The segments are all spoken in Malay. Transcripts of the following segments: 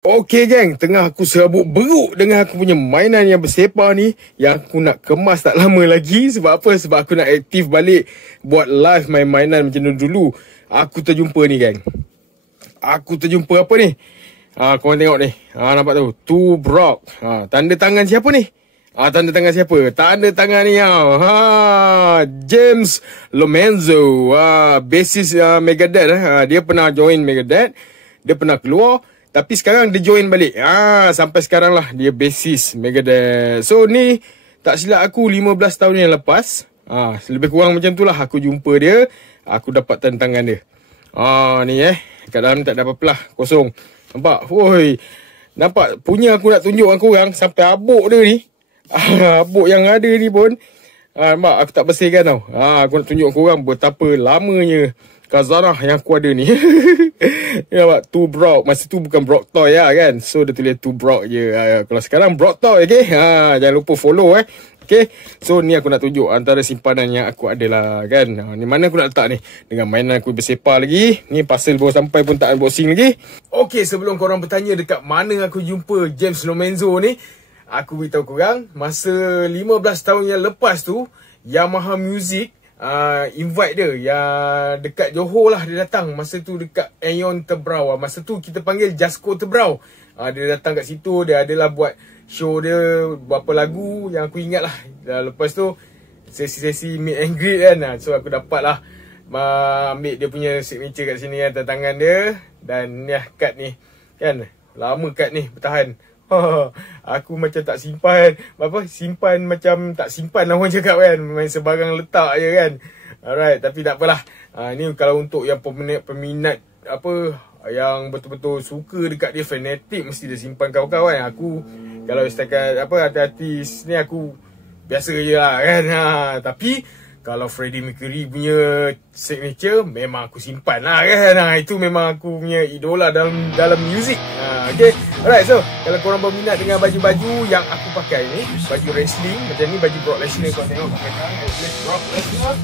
Okey geng, tengah aku serabut beruk dengan aku punya mainan yang bersepah ni, yang aku nak kemas tak lama lagi. Sebab apa? Sebab aku nak aktif balik buat live main mainan macam dulu. Aku terjumpa ni geng. Aku terjumpa apa ni? Korang tengok ni. Nampak tu? Tobruk. Tanda tangan siapa ni? Tanda tangan siapa? Tanda tangan ni James Lomenzo. Bassist Megadeth. Dia pernah join Megadeth. Dia pernah keluar, tapi sekarang dia join balik. Sampai sekarang lah dia bassist Megadeth. So ni tak silap aku 15 tahun yang lepas. Lebih kurang macam tu lah aku jumpa dia. Aku dapat tanda tangan dia. Ni kat dalam tak ada apa-apa lah, kosong. Nampak? Woi. Nampak? Punya aku nak tunjuk dengan korang sampai abuk dia ni. Abuk yang ada ni pun. Nampak? Aku tak bersihkan tau. Aku nak tunjuk korang betapa lamanya Kazarah yang aku ada ni. Nampak? Tobruk. Masa tu bukan Brok Toy lah kan. So dia tulis Tobruk je. Kalau sekarang Brok Toy, okay? Jangan lupa follow okay. So ni aku nak tunjuk antara simpanan yang aku ada lah kan. Ni mana aku nak letak ni, dengan mainan aku bersepah lagi. Ni parcel baru sampai pun tak unboxing lagi. Okay, sebelum korang bertanya dekat mana aku jumpa James Lomenzo ni, aku beritahu korang, masa 15 tahun yang lepas tu, Yamaha Music invite dia yang dekat Johor lah. Dia datang masa tu dekat Aeon Tebrau. Masa tu kita panggil Jasko Tebrau. Dia datang kat situ. Dia adalah buat show dia, berapa lagu yang aku ingat lah. Lepas tu sesi-sesi meet and greet kan. So aku dapat lah ambil dia punya signature kat sini kan, tangan dia. Dan ni kad ni kan. Lama kad ni bertahan. Aku macam tak simpan. Simpan macam tak simpan lah orang cakap kan. Main sebarang letak je kan. Alright, tapi tak apalah. Ni kalau untuk yang peminat yang betul-betul suka dekat dia, fanatik, mesti dia simpan kawan-kawan. Aku kalau setakat artis ni aku biasa je lah kan. Tapi kalau Freddie Mercury punya signature, memang aku simpan lah kan. Itu memang aku punya idola dalam music. Okay, alright. So kalau korang berminat dengan baju-baju yang aku pakai ni, baju wrestling macam ni, baju Brock Lesnar, korang tengok pakai Brock Lesnar.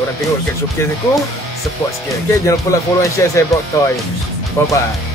Korang tengok dekat showcase aku, support sikit. Okay, jangan lupa like, follow and share. Saya Brock Toy. Bye bye.